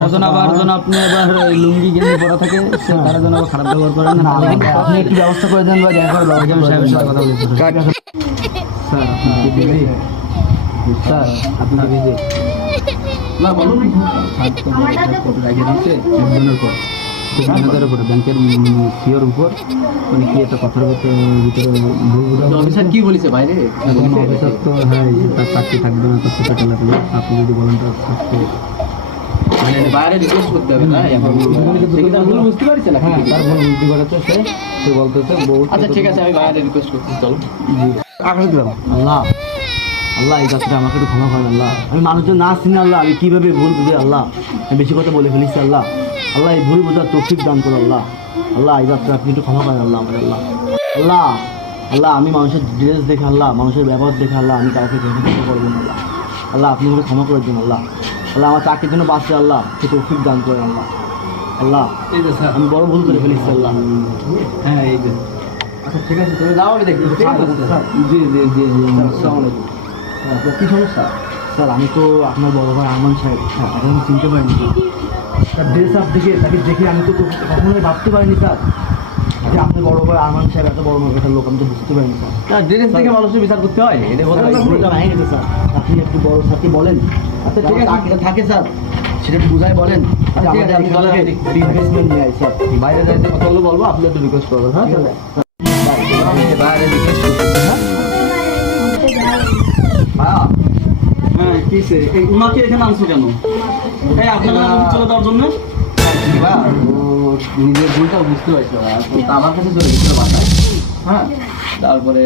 আপনি আবার লুঙ্গি গেঞ্জি পরা থাকে তারা যেন আবার খারাপ ব্যবহার করেন না। আপনি একটু ব্যবস্থা করে দেন বা দেখা করে সাহেবের সাথে কথা বলছি। স্যার আপনি বিজি না বলুন একজনের উপরে ব্যাংকের সিওর উপর মানে কি একটা কথার ভিতরে অফিসার কি বলেছে বাইরে অফিসার তো হ্যাঁ তার চাকরি থাকবে না তার সেটা চালাতে হবে। আপনি যদি বলেন তার থাকতে মানে বাইরে রিকোয়েস্ট করতে হবে না এখন বুঝতে পারছি না হ্যাঁ তার ভুল বুঝতে পারছে সে বলতেছে বউ। আচ্ছা ঠিক আছে আমি বাইরে রিকোয়েস্ট করছি চলো আকাশ দিলাম আল্লাহ আল্লাহ এই যাত্রা আমাকে একটু ক্ষমা করেন আল্লাহ। আমি মানুষজন না আসছি না আল্লাহ, আমি কীভাবে ভুল বুঝি আল্লাহ, আমি বেশি কথা বলে ফেলেছি আল্লাহ। আল্লাহ এই ভুল বোঝার তৌফিক দান করো আল্লাহ। আল্লাহ এই যাত্রা আপনি একটু ক্ষমা করেন আল্লাহ আমার আল্লাহ। আল্লাহ আল্লাহ আমি মানুষের ড্রেস দেখে আল্লাহ, মানুষের ব্যবহার দেখে আল্লাহ আমি কাউকে দেখে করবো না আল্লাহ। আল্লাহ আপনি একটু ক্ষমা করে দিন আল্লাহ। আল্লাহ আমার চাকরির জন্য বাঁচছে আল্লাহ, সে তৌফিক দান করেন আল্লাহ। আল্লাহ এই যে স্যার আমি বড় ভুল করে ফেলেছি আল্লাহ। হ্যাঁ এই যে আচ্ছা ঠিক আছে তুমি যাও আমি দেখি জি জি জি আসসালামু আলাইকুম। কী সমস্যা স্যার? আমি তো আপনার বড় ভাই আরমান সাহেব, এখন আমি চিনতে পারিনি স্যার। ড্রেস আপ দেখে তাকে দেখে আমি তো কখনোই ভাবতে পারিনি স্যার যে আপনার বড় ভাই আরমান সাহেব এত বড় মার্কেটের লোক, আমি তো বুঝতে পারিনি স্যার। ড্রেস থেকে মানুষের বিচার করতে হয় এটা কথা ভুলটা ভেঙে গেছে স্যার। আপনি একটু বড় স্যারকে বলেন আচ্ছা ঠিক আছে চাকরিটা থাকে স্যার সেটা একটু বুঝাই বলেন। আচ্ছা, ঠিক আছে, আমি তাহলে রিপ্লেসমেন্ট নিয়ে আই স্যার। বাইরে যাইতে কথা বলবো বলবো আপনি একটু রিকোয়েস্ট করবেন হ্যাঁ বাইরে রিকোয়েস্ট করতেছি হ্যাঁ হ্যাঁ কিসে ওনাকে এখানে আনছো কেন? এই আপনারা চলে দেওয়ার জন্য নিজের ভুলটা বুঝতে পারছিল না তো আমার কাছে চলে গেছিল বাসায় হ্যাঁ তারপরে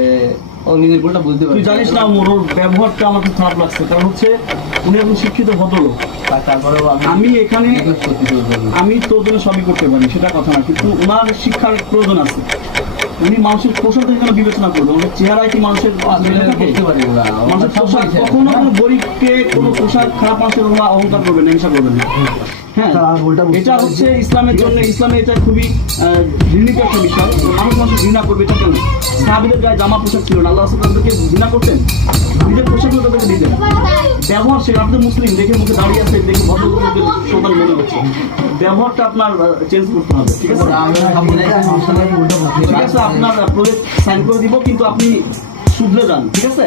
ও নিজের ভুলটা বুঝতে তুই পারছি জানিস না ওর ব্যবহারটা আমার খুব খারাপ লাগছে, কারণ হচ্ছে উনি এখন শিক্ষিত ভদ্রলোক। তারপরেও আমি এখানে রিকোয়েস্ট করতেছি ওর জন্য। আমি তোর জন্য সবই করতে পারি সেটা কথা না, কিন্তু ওনার শিক্ষার প্রয়োজন আছে। উনি মানুষের পোশাক কেন বিবেচনা করবে? ওনার চেহারায় কি মানুষের বুঝতে পারি না মানুষের পোশাক কখনো কোনো গরিবকে কোনো পোশাক খারাপ মানুষের ওরা অহংকার করবে না, হিংসা করবে না। হ্যাঁ এটা হচ্ছে ইসলামের জন্য, ইসলামে এটা খুবই ঘৃণিত একটা বিষয়। মানুষ ঘৃণা করবে এটা কেন? সাহাবীদের গায়ে জামা পোশাক ছিল না, আল্লাহ তাদেরকে ঘৃণা করতেন, নিজের পোশাকগুলো তাদেরকে দিতেন। ব্যবহার সে আপনি মুসলিম দেখে মুখে দাঁড়িয়ে আছে, দেখে ভদ্রলোকের সন্তান মনে হচ্ছে, ব্যবহারটা আপনার চেঞ্জ করতে হবে। ঠিক আছে ঠিক আছে আপনার প্রজেক্ট সাইন করে দিব, কিন্তু আপনি শুধরে যান। ঠিক আছে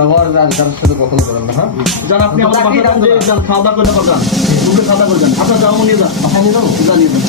ব্যবহার কারোর সাথে কখনো করেন না হ্যাঁ যান আপনি আমার বাসায় যান, যে খাওয়া দাওয়া করে যান, খাওয়া দাওয়া করে যান। আচ্ছা যাও নিয়ে যান, নিয়ে যান।